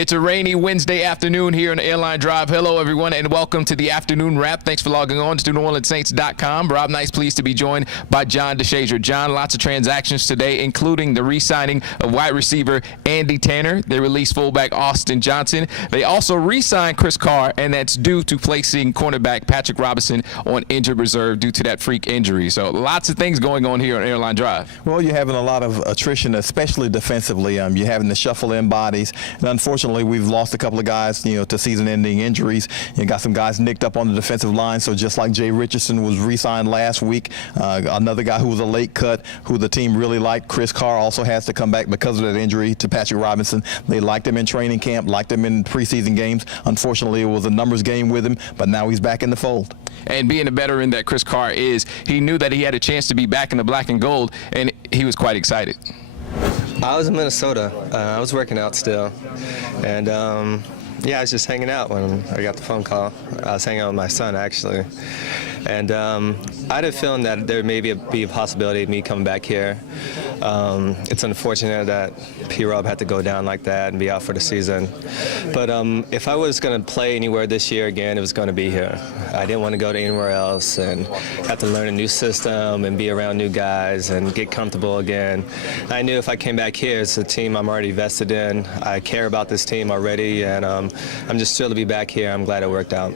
It's a rainy Wednesday afternoon here on Airline Drive. Hello, everyone, and welcome to the Afternoon Wrap. Thanks for logging on to NewOrleansSaints.com. Rob Nice, pleased to be joined by John DeShazier. John, lots of transactions today, including the re-signing of wide receiver Andy Tanner. They released fullback Austin Johnson. They also re-signed Chris Carr, and that's due to placing cornerback Patrick Robinson on injured reserve due to that freak injury. So lots of things going on here on Airline Drive. Well, you're having a lot of attrition, especially defensively. You're having to shuffle in bodies, and unfortunately, we've lost a couple of guys, to season-ending injuries. You got some guys nicked up on the defensive line. So just like Jay Richardson was re-signed last week, another guy who was a late cut, who the team really liked, Chris Carr, also has to come back because of that injury to Patrick Robinson. They liked him in training camp, liked him in preseason games. Unfortunately, it was a numbers game with him, but now he's back in the fold. And being a veteran that Chris Carr is, he knew that he had a chance to be back in the black and gold, and he was quite excited. I was in Minnesota. I was working out still, and yeah, I was just hanging out when I got the phone call. I was hanging out with my son, actually, and I had a feeling that there may be a possibility of me coming back here. It's unfortunate that P-Rob had to go down like that and be out for the season, but if I was going to play anywhere this year again, it was going to be here. I didn't want to go to anywhere else and have to learn a new system and be around new guys and get comfortable again. I knew if I came back here, it's a team I'm already vested in. I care about this team already, and I'm just thrilled to be back here. I'm glad it worked out.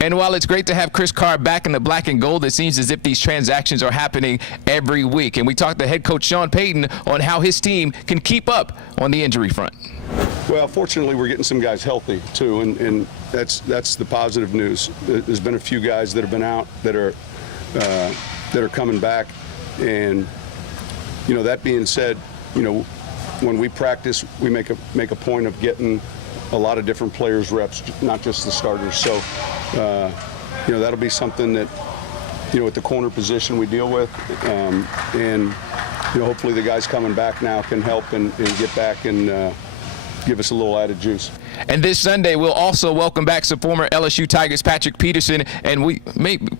And while it's great to have Chris Carr back in the black and gold, it seems as if these transactions are happening every week. And we talked to head coach Sean Payton on how his team can keep up on the injury front. Well, fortunately, we're getting some guys healthy too, and that's the positive news. There's been a few guys that have been out that are coming back, and that being said, when we practice, we make a point of getting a lot of different players reps, not just the starters. So that'll be something that at the corner position we deal with, and hopefully the guys coming back now can help and get back and give us a little added juice. And this Sunday, we'll also welcome back some former LSU Tigers Patrick Peterson, and we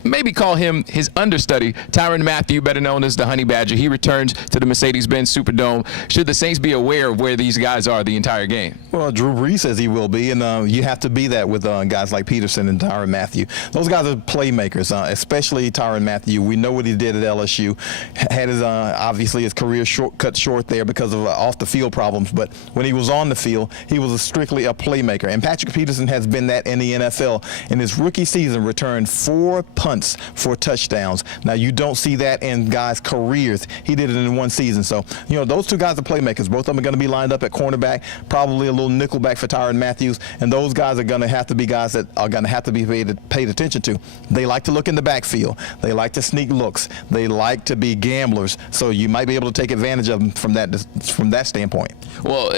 maybe call him his understudy, Tyrann Mathieu, better known as the Honey Badger. He returns to the Mercedes-Benz Superdome. Should the Saints be aware of where these guys are the entire game? Well, Drew Brees says he will be, and you have to be that with guys like Peterson and Tyrann Mathieu. Those guys are playmakers, especially Tyrann Mathieu. We know what he did at LSU. Had his obviously his career cut short there because of off-the-field problems, but when he was on the field, he was strictly a playmaker. And Patrick Peterson has been that in the NFL. In his rookie season, returned 4 punts for touchdowns. Now, you don't see that in guys' careers. He did it in one season. So, those two guys are playmakers. Both of them are going to be lined up at cornerback, probably a little nickel back for Tyrann Mathieu. And those guys are going to have to be guys that are going to have to be paid attention to. They like to look in the backfield. They like to sneak looks. They like to be gamblers. So you might be able to take advantage of them from that standpoint. Well,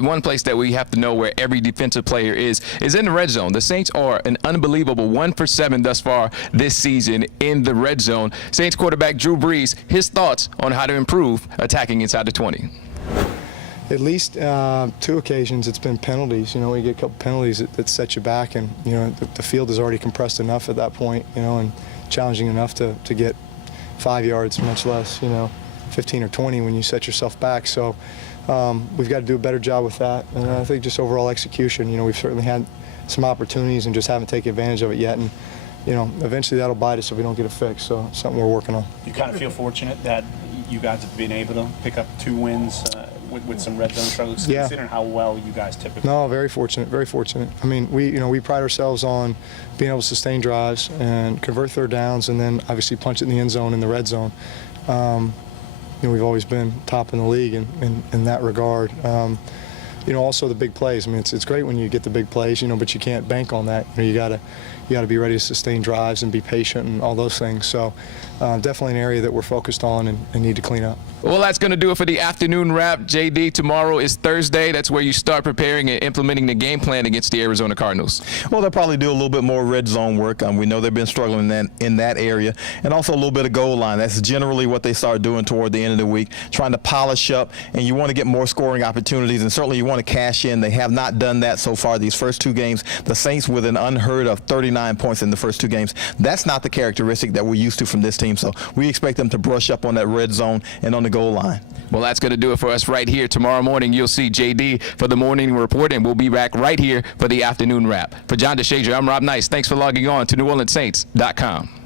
one place that we have to know where every defensive player is in the red zone. The Saints are an unbelievable 1 for 7 thus far this season in the red zone. Saints quarterback Drew Brees, his thoughts on how to improve attacking inside the 20. At least 2 occasions it's been penalties. We get a couple penalties that set you back, and the field is already compressed enough at that point, and challenging enough to get 5 yards, much less 15 or 20 when you set yourself back. So we've got to do a better job with that, and I think just overall execution. We've certainly had some opportunities and just haven't taken advantage of it yet, and eventually that'll bite us if we don't get it fixed. So something we're working on. You kind of feel fortunate that you guys have been able to pick up 2 wins with some red zone struggles, yeah. Considering how well you guys typically. No, very fortunate, very fortunate. I mean, we pride ourselves on being able to sustain drives and convert third downs, and then obviously punch it in the end zone in the red zone. We've always been top in the league in that regard. Also the big plays. I mean, it's great when you get the big plays, but you can't bank on that. You gotta be ready to sustain drives and be patient and all those things. So definitely an area that we're focused on and need to clean up. Well, that's going to do it for the afternoon wrap. JD, tomorrow is Thursday. That's where you start preparing and implementing the game plan against the Arizona Cardinals. Well, they'll probably do a little bit more red zone work. We know they've been struggling in that area, and also a little bit of goal line. That's generally what they start doing toward the end of the week, trying to polish up, and you want to get more scoring opportunities, and certainly you want to cash in. They have not done that so far these first 2 games. The Saints with an unheard of 39 points in the first 2 games. That's not the characteristic that we're used to from this team, so we expect them to brush up on that red zone and on the goal line. Well, that's going to do it for us right here. Tomorrow morning, you'll see JD for the morning report, and we'll be back right here for the afternoon wrap. For John DeShazier, I'm Rob Nice. Thanks for logging on to NewOrleansSaints.com.